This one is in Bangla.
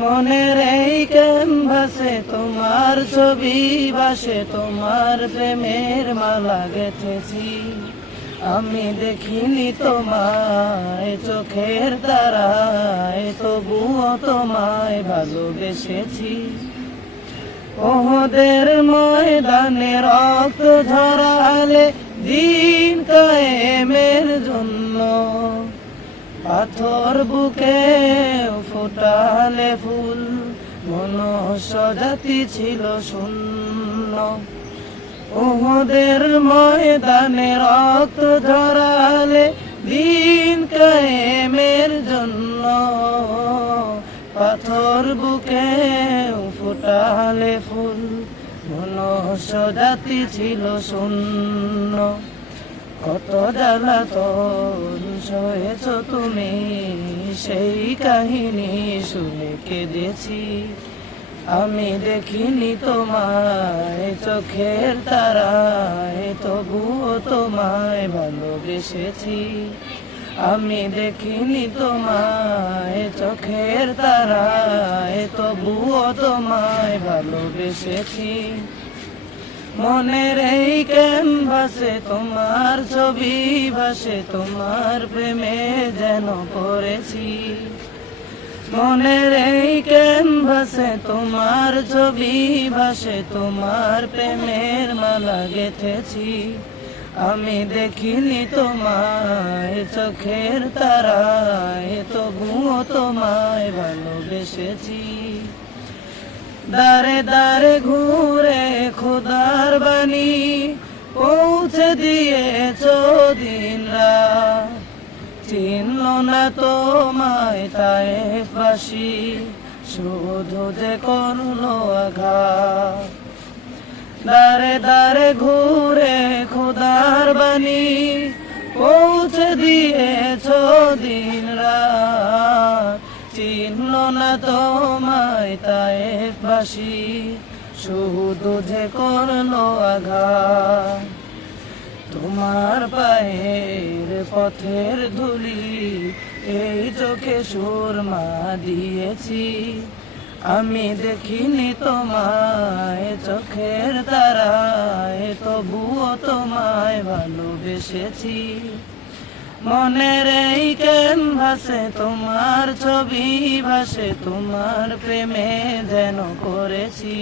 মনের এই ক্যানভাসে তোমার ছবি ভাসে তোমার প্রেমের মালা গেথেছি। আমি দেখিনি তোমায়, চোখের তারায়, তবুও তোমায় ভালোবেসেছি। ওহদের ময়দানে রক্ত ঝরালে দিন কায়েমের জন্য। পাথর বুকে ফোটালে ফুল মনুষ্য জাতি ছিল শূন্য। ওহদের ময়দানে রক্ত ধরালে দিন কায়েমের জন্য। পাথর বুকে ফুটালে ফুল মনুষ্য জাতি ছিল শূন্য। কত সয়েছ তুমি, সেই কাহিনী শুনে কেঁদেছি। আমি দেখিনি তোমায়, চোখের তারায়, তবুও তোমায় ভালোবেসেছি। আমি দেখিনি তোমায়, চোখের তারায়, তবুও তোমায় ভালোবেসেছি। মনের এই ক্যানভাসে তোমার ছবি ভাসে তোমার প্রেমে যেন পড়েছি। মনের এই ক্যানভাসে তোমার ছবি ভাসে, তোমার প্রেমের মালা গেথেছি। আমি দেখিনি তোমায়, চোখের তারায়, তবুও তোমায় ভালোবেসেছি। দারে দারে ঘুরে খোদার বাণী পৌঁছে দিয়েছ দিন রাত চিনল না তোমায়, তাই বাসি শুধু যে করল আঘাত। দারে দারে ঘুরে খোদার বাণী পৌঁছে দিয়েছ দিন রাত। চিহ্ন না তোমায়, তাই বাসি শুধু যে করল আঘাত। তোমার পায়ের পথের ধুলি, এই চোখে সুরমা দিয়েছি। আমি দেখিনি তোমায় চোখের তারায়, তবুও তোমায় ভালোবেসেছি। মনের এই ক্যানভাসে তোমার ছবি ভাসে, তোমার প্রেমে যেন করেছি